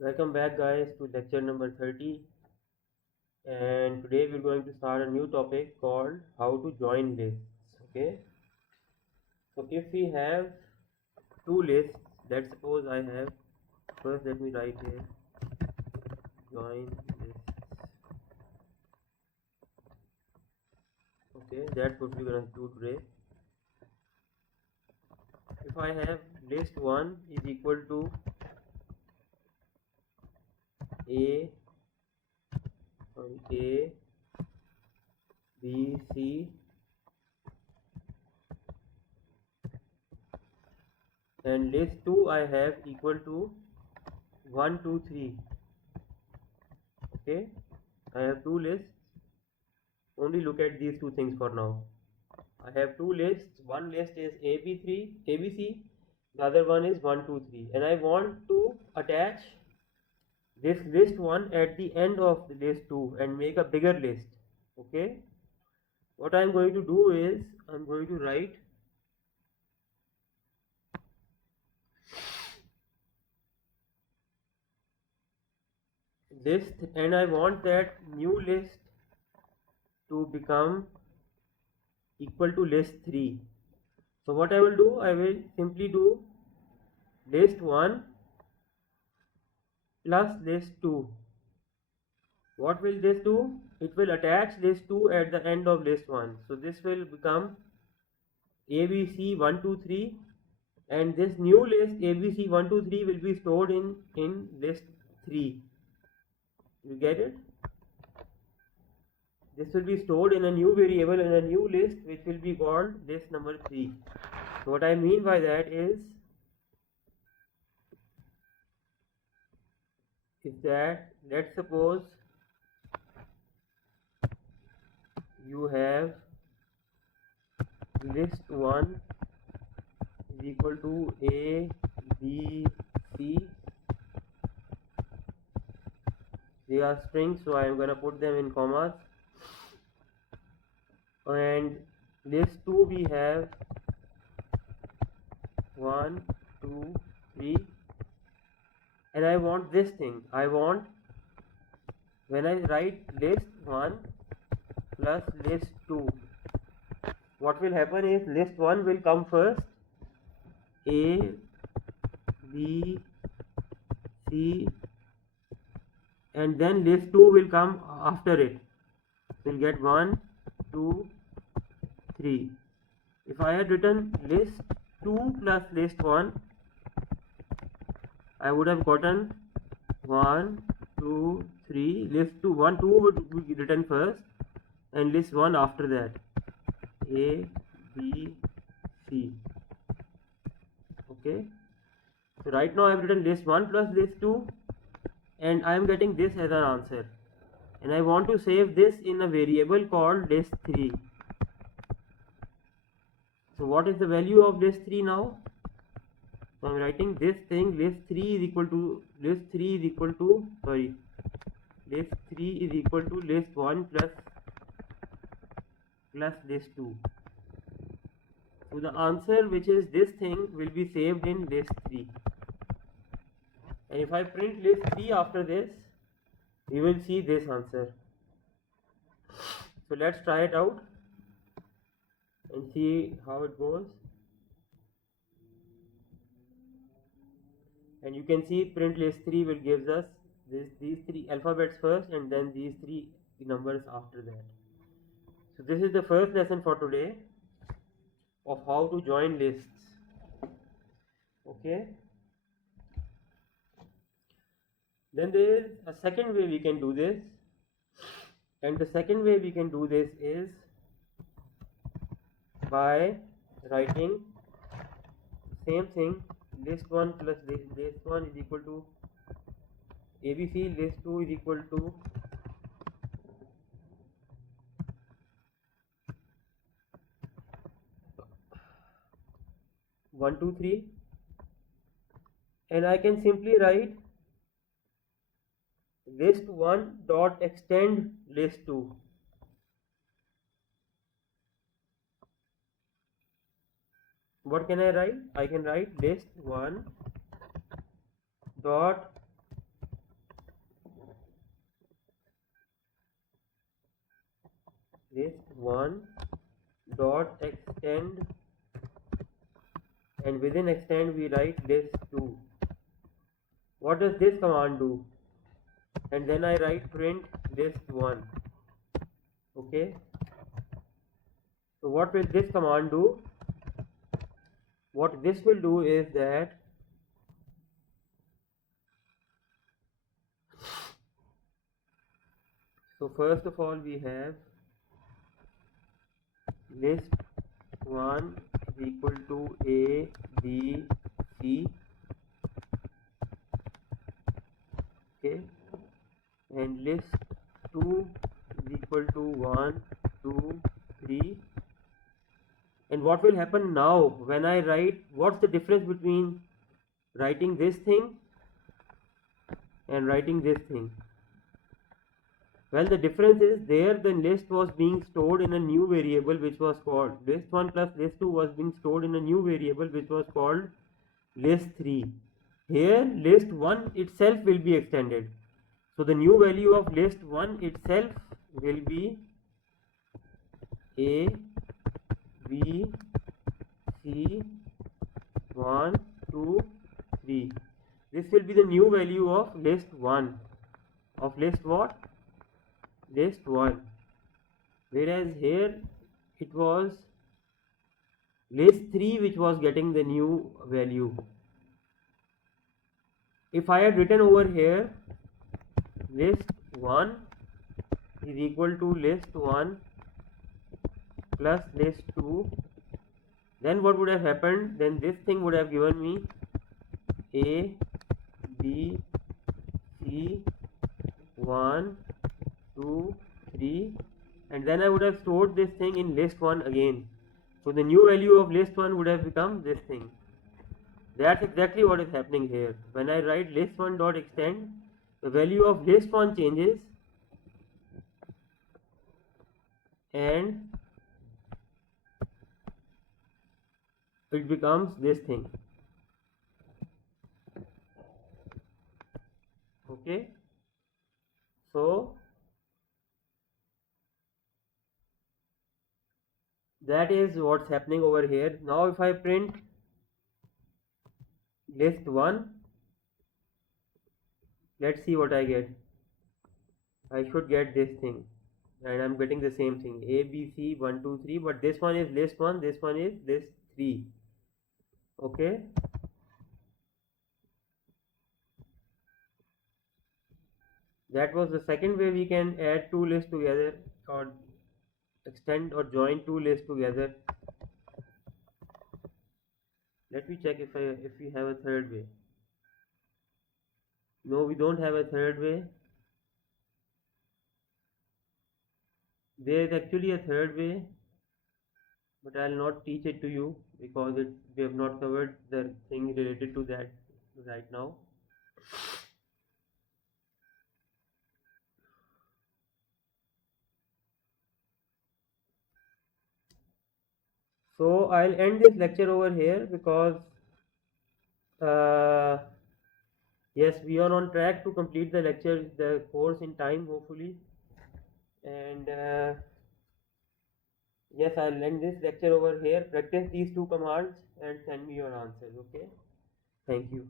Welcome back guys to lecture number 30, and today we're going to start a new topic called how to join lists. Okay, so if we have two lists, let's suppose I have, first let me write here join lists. Okay, that's what we're going to do today. If I have list 1 is equal to A, A, B, C, and list 2 I have equal to 1, 2, 3. Okay, I have two lists. Only look at these two things for now. I have two lists. One list is ABC, the other one is 1, 2, 3, and I want to attach this list 1 at the end of the list 2 and make a bigger list. Okay, what I am going to do is I am going to write list, and I want that new list to become equal to list 3. So what I will do, I will simply do list 1 plus list 2. What will this do? It will attach list 2 at the end of list 1. So this will become ABC 1, 2, 3, and this new list ABC 1, 2, 3 will be stored in list 3. You get it? This will be stored in a new variable in a new list which will be called list number 3. So what I mean by that is that let's suppose you have list 1 is equal to A, B, C. They are strings, so I am going to put them in commas. And list 2 we have 1, 2, 3, and I want this thing. I want, when I write list 1 plus list 2, what will happen is list 1 will come first, A, B, C, and then list 2 will come after it. So you'll get 1, 2, 3. If I had written list 2 plus list 1, I would have gotten 1, 2, 3. List 2, 1, 2 would be written first, and list 1 after that. A, B, C. Okay. So right now I have written list 1 plus list 2, and I am getting this as an answer. And I want to save this in a variable called list 3. So what is the value of list 3 now? So I am writing this thing, list 3 is equal to list 3 is equal to list 1 plus list 2. So the answer, which is this thing, will be saved in list 3. And if I print list 3 after this, we will see this answer. So let's try it out and see how it goes. And you can see print list 3 will gives us these 3 alphabets first and then these 3 numbers after that. So this is the first lesson for today of how to join lists. Okay. Then there is a second way we can do this, and the second way we can do this is by writing same thing, list 1 plus list 1 is equal to ABC, list 2 is equal to one, two, three, and I can simply write list 1 dot extend list 2. What can I write? I can write list 1 dot 1 dot extend, and within extend we write list2. What does this command do? And then I write print list1. Okay, so what will this command do? What this will do is that so first of all we have list1 is equal to A, B, C. Okay, and list2 is equal to 1, 2, 3. And what will happen now when I write, what's the difference between writing this thing and writing this thing? Well, the difference is there the list was being stored in a new variable which was called list1 plus list2 was being stored in a new variable which was called list3. Here list1 itself will be extended. So the new value of list1 itself will be A, B, C, 1, 2, 3. This will be the new value of list1. Of list what? List1. Whereas here it was list3 which was getting the new value. If I had written over here list1 is equal to list1 plus list2, then what would have happened? Then this thing would have given me A, B, C, 1, 2, 3, and then I would have stored this thing in list1 again. So the new value of list1 would have become this thing. That's exactly what is happening here. When I write list1 dot extend, the value of list1 changes and it becomes this thing. Okay, so that is what's happening over here. Now if I print list1, let's see what I get. I should get this thing, and I'm getting the same thing, A, B, C, 1, 2, 3, but this one is list1, this one is list3. Okay, that was the second way we can add two lists together or extend or join two lists together. Let me check if we have a third way. No, we don't have a third way. There is actually a third way, but I'll not teach it to you because we have not covered the thing related to that right now. So I'll end this lecture over here because yes, we are on track to complete the course in time, hopefully. And yes, I'll end this lecture over here. Practice these two commands and send me your answers. Okay, thank you.